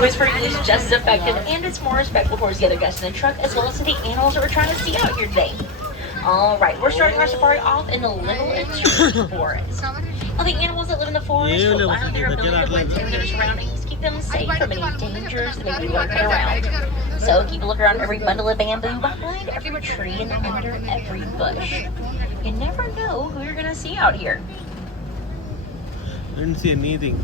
Whisper is just as effective and it's more respectful towards the other guests in the truck as well as to the animals that we're trying to see out here today. All right, we're starting our safari off in the Little and Strange Forest. Now, the animals that live in the forest rely on their ability to blend in with their surroundings, keep them safe from any dangers that may be lurking around. So keep a look around every bundle of bamboo, behind every tree, and under every bush. You never know who you're gonna see out here. I didn't see anything.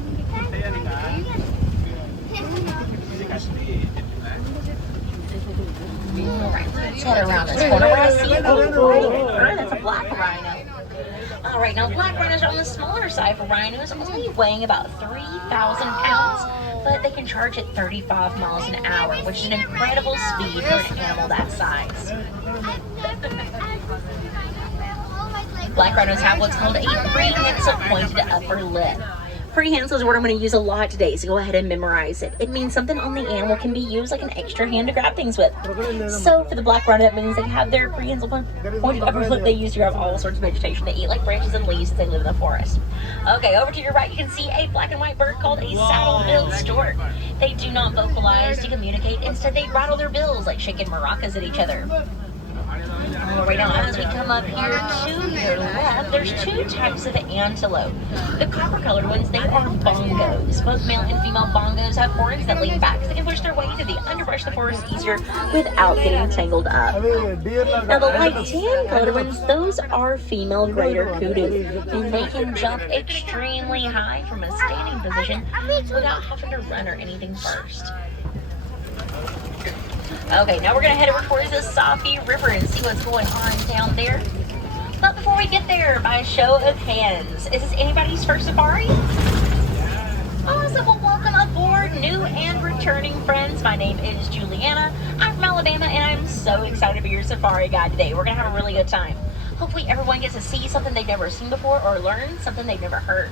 Alright, let's head around this corner where I see a rhino. That's a black rhino. Alright, now black rhinos are on the smaller side for rhinos, only weighing about 3,000 pounds, but they can charge at 35 miles an hour, which is an incredible speed for an animal that size. Black rhinos have what's called a prehensile pointed upper lip. Prehensile is a word I'm going to use a lot today, so go ahead and memorize it. It means something on the animal can be used like an extra hand to grab things with. So for the black rhino, that means they have their prehensile pointed upper lip they use to grab all sorts of vegetation. They eat like branches and leaves as they live in the forest. Okay, over to your right, you can see a black and white bird called a saddle-billed stork. They do not vocalize to communicate. Instead, they rattle their bills like shaking maracas at each other. Right now, as we come up here to your left, there's two types of antelope. The copper-colored ones, they are bongos. Both male and female bongos have horns that lean back so they can push their way through the underbrush of the forest easier without getting tangled up. Now, the light tan-colored ones, those are female greater kudu, and they can jump extremely high from a standing position without having to run or anything first. Okay, now we're going to head over towards the Safi River and see what's going on down there. But before we get there, by a show of hands, is this anybody's first safari? Awesome, well welcome aboard, new and returning friends. My name is Juliana. I'm from Alabama and I'm so excited to be your safari guide today. We're going to have a really good time. Hopefully everyone gets to see something they've never seen before or learn something they've never heard.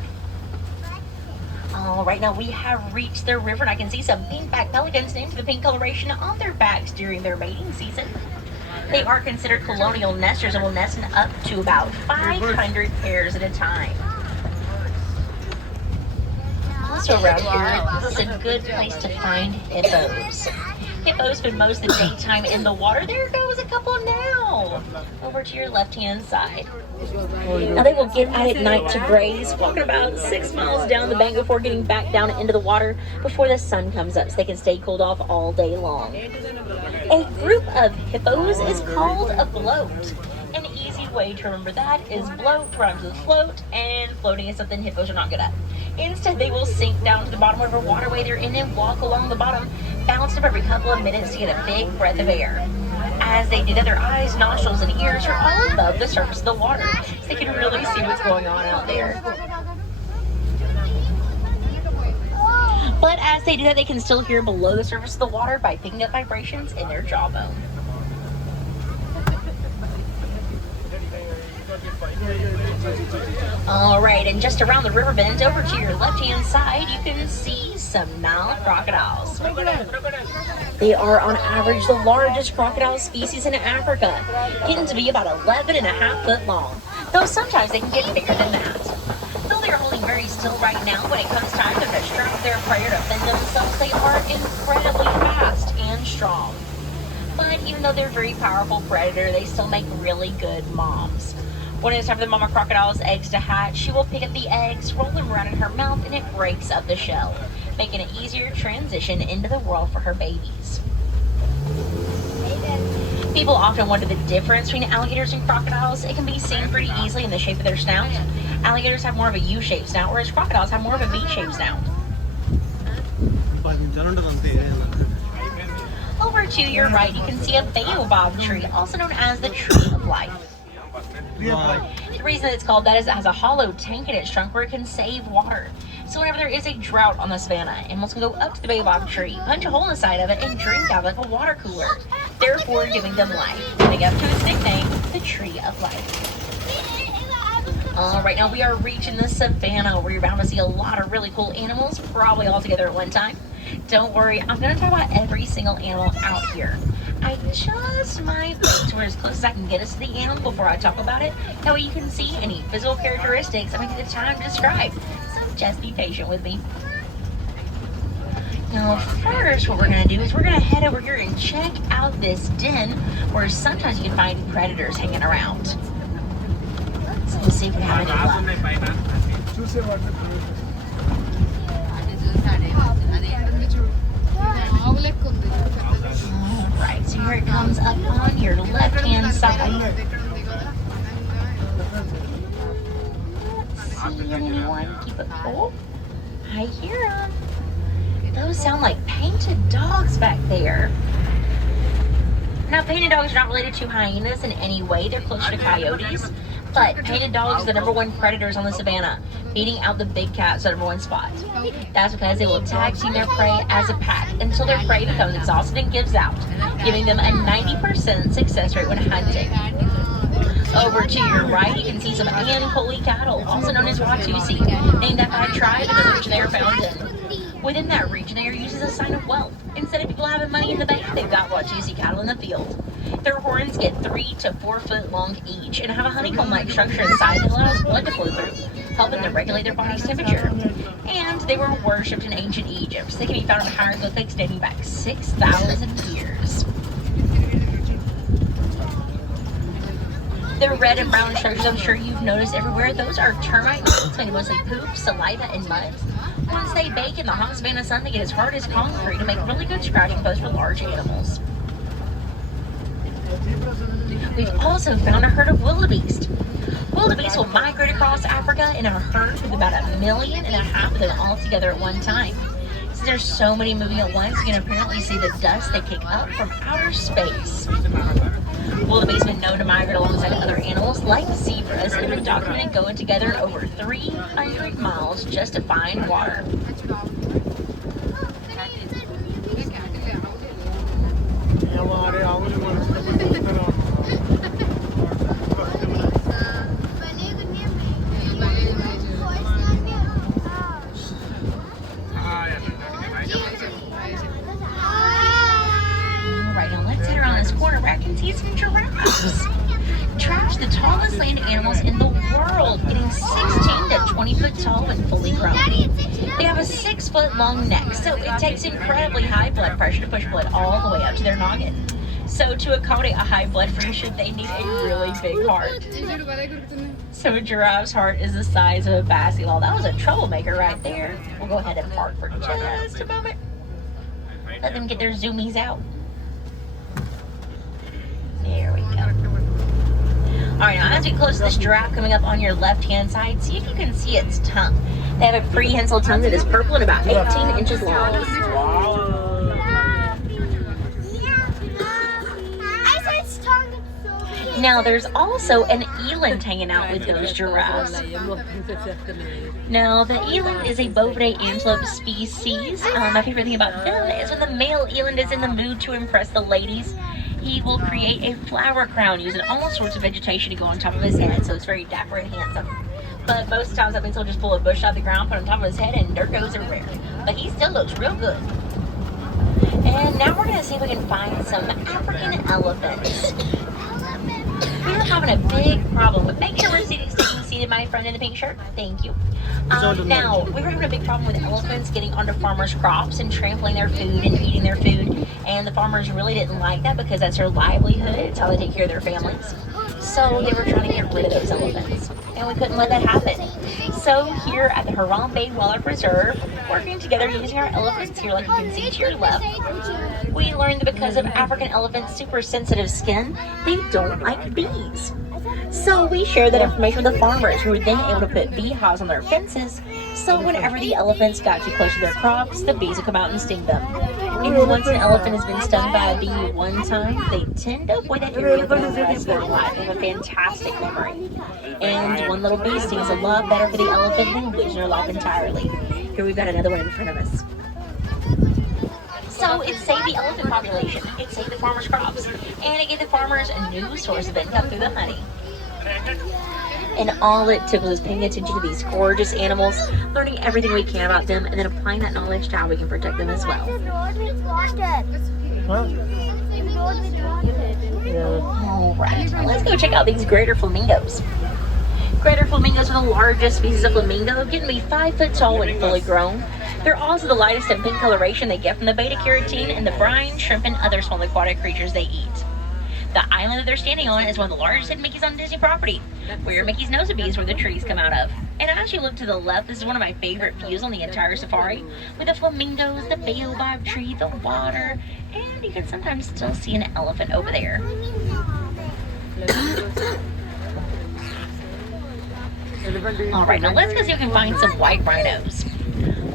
Right now we have reached the river and I can see some pink-backed pelicans named for the pink coloration on their backs during their mating season. They are considered colonial nesters and will nest in up to about 500 pairs at a time. Also around here, this is a good place to find hippos. Hippos spend most of the daytime in the water. There goes a couple now. Over to your left-hand side. Now they will get out at night to graze, walking about 6 miles down the bank before getting back down into the water before the sun comes up so they can stay cooled off all day long. A group of hippos is called a bloat. An easy way to remember that is bloat rhymes with float, and floating is something hippos are not good at. Instead, they will sink down to the bottom of a waterway they're in and walk along the bottom, bouncing up every couple of minutes to get a big breath of air. As they do that, their eyes, nostrils, and ears are all above the surface of the water, so they can really see what's going on out there. But as they do that, they can still hear below the surface of the water by picking up vibrations in their jawbone. Alright, and just around the river bend, over to your left-hand side, you can see some Nile crocodiles. They are, on average, the largest crocodile species in Africa, getting to be about 11.5 foot long, though sometimes they can get bigger than that. Though they are holding very still right now, when it comes time to distract their prey or defend themselves, they are incredibly fast and strong. But even though they're a very powerful predator, they still make really good moms. When it's time for the mama crocodile's eggs to hatch, she will pick up the eggs, roll them around in her mouth, and it breaks up the shell, making it easier to transition into the world for her babies. People often wonder the difference between alligators and crocodiles. It can be seen pretty easily in the shape of their snout. Alligators have more of a U-shaped snout, whereas crocodiles have more of a V-shaped snout. Over to your right, you can see a baobab tree, also known as the tree of life. The reason it's called that is it has a hollow tank in its trunk where it can save water. So whenever there is a drought on the savannah, animals can go up to the baobab tree, punch a hole in the side of it, and drink out of like a water cooler, therefore giving them life, living up to its nickname, the Tree of Life. Right now we are reaching the savannah where you're bound to see a lot of really cool animals, probably all together at one time. Don't worry, I'm going to talk about every single animal out here. I just might wait to where as close as I can get us to the animal before I talk about it. That way you can see any physical characteristics I might take the time to describe. So just be patient with me. Now, first, what we're going to do is we're going to head over here and check out this den where sometimes you can find predators hanging around. So we'll see if we have any luck. Alright, so here it comes up on your left-hand side. See anyone? Keep it cool. I hear them. Those sound like painted dogs back there. Now, painted dogs are not related to hyenas in any way. They're closer to coyotes. But painted dogs are the #1 predators on the savannah, beating out the big cats at #1 spot. That's because they will tag team their prey as a pack until their prey becomes exhausted and gives out, giving them a 90% success rate when hunting. Over to your right, you can see some Ankole cattle, also known as Watusi, named after a tribe in the region they are found in. Within that region, they are used as a sign of wealth. Instead of people having money in the bank, they've got Watusi cattle in the field. Their horns get 3 to 4 foot long each and have a honeycomb-like structure inside that allows blood to flow through, helping to regulate their body's temperature. And they were worshipped in ancient Egypt, so they can be found in hieroglyphics dating back 6,000 years. The red and brown structures I'm sure you've noticed everywhere, those are termite mounds made mostly poop, saliva, and mud. Once they bake in the hot Savannah sun, they get as hard as concrete to make really good scratching posts for large animals. We've also found a herd of wildebeest. Wildebeest will migrate across Africa in a herd with about 1.5 million of them all together at one time. Since there's so many moving at once, you can apparently see the dust they kick up from outer space. Wildebeest have been known to migrate alongside other animals like zebras that have been documented going together over 300 miles just to find water. Alright, now let's head around this corner where I can see some giraffes. Giraffes, the tallest land animals in the world, getting 16 to 20 foot tall when fully grown. They have a 6 foot long neck, so it takes incredibly high blood pressure to push blood all the way up to their noggin. So to accommodate a high blood pressure, they need a really big heart. So a giraffe's heart is the size of a basketball. That was a troublemaker right there. We'll go ahead and park for just a moment. Let them get their zoomies out. There we go. Alright, now as we close this giraffe coming up on your left-hand side, see if you can see its tongue. They have a prehensile tongue that is purple and about 18 inches long. Now, there's also an eland hanging out with those giraffes. Now, the eland is a Bovidae antelope species. My favorite thing about them is when the male eland is in the mood to impress the ladies, he will create a flower crown using all sorts of vegetation to go on top of his head, so it's very dapper and handsome. But most times that means he'll just pull a bush out of the ground, put it on top of his head, and there goes a rare. But he still looks real good. And now we're going to see if we can find some African elephants. We were having a big problem with, make sure we're staying seated, my friend in the pink shirt. Thank you. Now, we were having a big problem with elephants getting onto farmers' crops and trampling their food and eating their food. And the farmers really didn't like that because that's their livelihood. It's how they take care of their families. So they were trying to get rid of those elephants. And we couldn't let that happen. So here at the Harambe Wildlife Reserve, working together using our elephants here, like you can see to your left, we learned that because of African elephants' super sensitive skin, they don't like bees. So we shared that information with the farmers, who were then able to put beehives on their fences, so whenever the elephants got too close to their crops, the bees would come out and sting them. And once an elephant has been stung by a bee one time, they tend to avoid that area for the rest of their life. They have a fantastic memory. And one little bee stings a lot better for the elephant than losing their life entirely. Here we've got another one in front of us. So it saved the elephant population, it saved the farmers' crops, and it gave the farmers a new source of income through the honey. And all it took was paying attention to these gorgeous animals, learning everything we can about them, and then applying that knowledge to how we can protect them as well. Alright, let's go check out these greater flamingos. Greater flamingos are the largest species of flamingo, getting to be 5 foot tall when fully grown. They're also the lightest in pink coloration they get from the beta carotene and the brine, shrimp, and other small aquatic creatures they eat. The island that they're standing on is one of the largest hidden Mickeys on Disney property, where Mickey's nose would be is where the trees come out of. And as you look to the left, this is one of my favorite views on the entire safari, with the flamingos, the baobab tree, the water, and you can sometimes still see an elephant over there. Alright, now let's go see if we can find some white rhinos.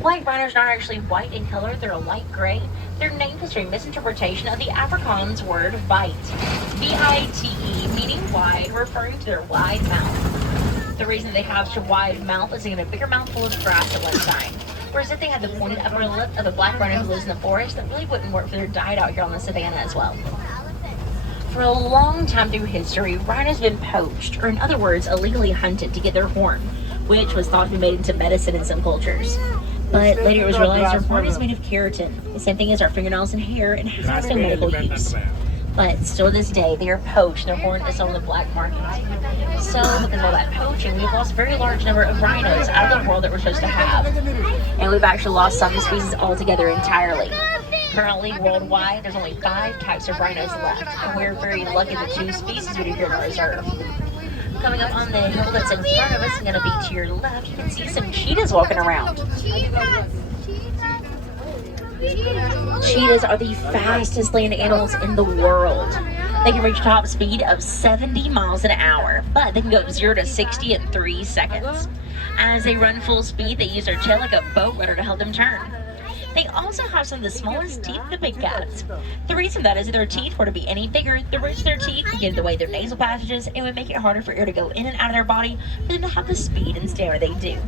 White rhinos are not actually white in color, they're a light gray. Their name is a misinterpretation of the Afrikaans word vite, V-I-T-E, meaning wide, referring to their wide mouth. The reason they have such a wide mouth is they have a bigger mouthful of grass at one time. Whereas if they had the pointed upper lip of a black rhino who lives in the forest, that really wouldn't work for their diet out here on the savannah as well. For a long time through history, rhinos have been poached, or in other words, illegally hunted to get their horn, which was thought to be made into medicine in some cultures. But later it was realized their horn is made of keratin, the same thing as our fingernails and hair, and has no medical use. But still to this day, they are poached, and their horn is on the black market. So, because of all that poaching, we've lost a very large number of rhinos out of the world that we're supposed to have. And we've actually lost some species altogether entirely. Currently, worldwide, there's only 5 types of rhinos left, and we're very lucky the 2 species we do here in our reserve. Coming up on the hill that's in front of us and going to be to your left, you can see some cheetahs walking around. Cheetahs are the fastest land animals in the world. They can reach top speed of 70 miles an hour, but they can go 0 to 60 in 3 seconds. As they run full speed, they use their tail like a boat rudder to help them turn. They also have some of the smallest teeth of the big cats. The reason that is if their teeth were to be any bigger, the roots of their teeth would get in the way of their nasal passages and would make it harder for air to go in and out of their body for them to have the speed and stamina they do.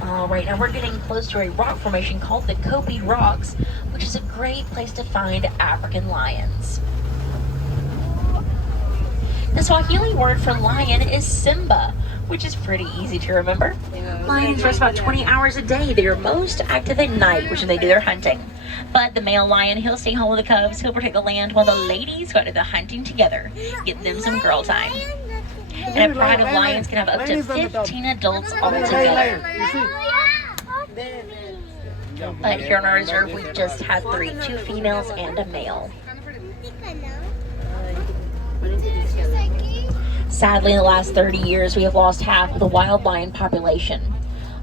Alright, now we're getting close to a rock formation called the Kopi Rocks, which is a great place to find African lions. The Swahili word for lion is Simba, which is pretty easy to remember. Lions rest about 20 hours a day. They are most active at night, which is when they do their hunting. But the male lion, he'll stay home with the cubs, he'll protect the land, while the ladies go out to the hunting together, getting them some girl time. And a pride of lions can have up to 15 adults altogether. But here in our reserve, we've just had 3, 2 females and a male. Sadly, in the last 30 years, we have lost half of the wild lion population.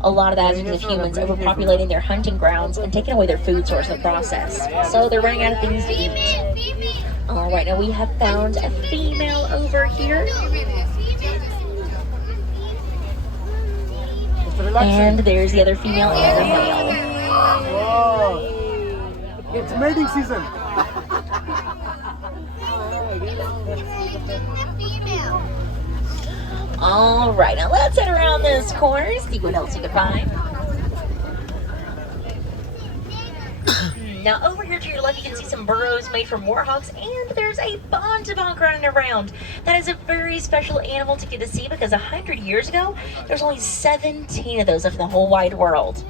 A lot of that is because of humans overpopulating their hunting grounds and taking away their food source in the process. So they're running out of things to eat. Alright, now we have found a female over here. And there's the other female and the male. Wow. It's mating season. Alright, now let's head around this corner, see what else you can find. Now over here to your left you can see some burrows made from warhawks, and there's a bontebok running around. That is a very special animal to get to see because 100 years ago, there's only 17 of those left in the whole wide world.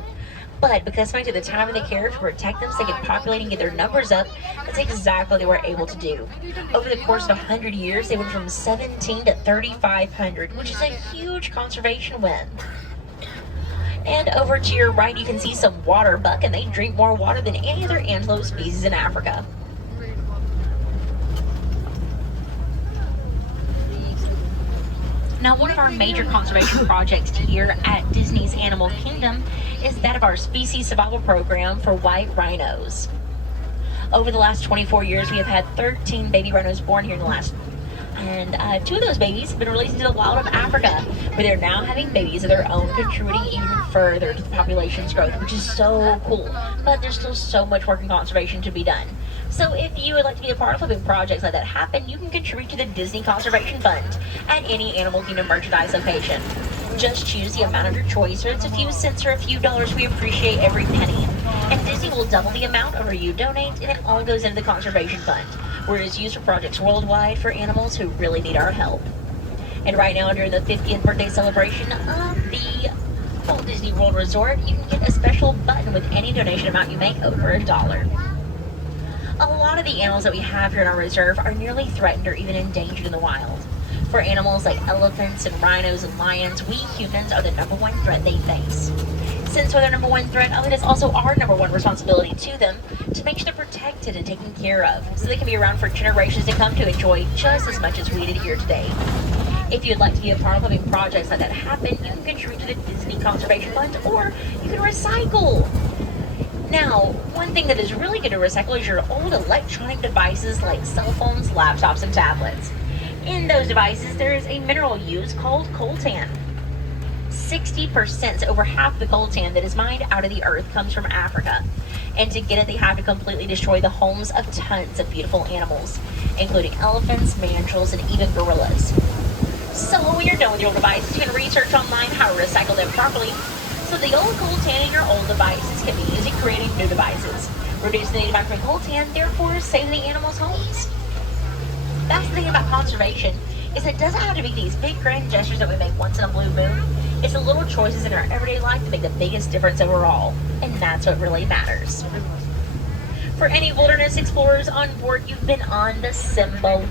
But because they took the time and the care to protect them so they could populate and get their numbers up, that's exactly what they were able to do. Over the course of 100 years, they went from 17 to 3,500, which is a huge conservation win. And over to your right, you can see some water buck, and they drink more water than any other antelope species in Africa. Now, one of our major conservation projects here at Disney's Animal Kingdom is that of our species survival program for white rhinos. Over the last 24 years, we have had 13 baby rhinos born here in the last, and 2 of those babies have been released into the wild of Africa, where they're now having babies of their own, contributing even further to the population's growth, which is so cool. But there's still so much work in conservation to be done. So if you would like to be a part of helping projects like that happen, you can contribute to the Disney Conservation Fund at any Animal Kingdom merchandise location. Just choose the amount of your choice, whether it's a few cents or a few dollars. We appreciate every penny. And Disney will double the amount over you donate, and it all goes into the Conservation Fund, where it is used for projects worldwide for animals who really need our help. And right now, during the 50th birthday celebration of the Walt Disney World Resort, you can get a special button with any donation amount you make over $1. A lot of the animals that we have here in our reserve are nearly threatened or even endangered in the wild. For animals like elephants and rhinos and lions, we humans are the #1 threat they face. Since we're their #1 threat, it is also our #1 responsibility to them to make sure they're protected and taken care of, so they can be around for generations to come to enjoy just as much as we did here today. If you'd like to be a part of helping projects like that happen, you can contribute to the Disney Conservation Fund, or you can recycle. Now, one thing that is really good to recycle is your old electronic devices like cell phones, laptops, and tablets. In those devices, there is a mineral used called coltan. 60%, so over half the coltan that is mined out of the earth, comes from Africa. And to get it, they have to completely destroy the homes of tons of beautiful animals, including elephants, mandrills, and even gorillas. So when you're done with your old devices, you can research online how to recycle them properly, so the old coltan in your old devices can be used in creating new devices, reducing the need to buy from coltan, therefore saving the animals' homes. That's the thing about conservation, is it doesn't have to be these big grand gestures that we make once in a blue moon. It's the little choices in our everyday life that make the biggest difference overall, and that's what really matters. For any wilderness explorers on board, you've been on the Simba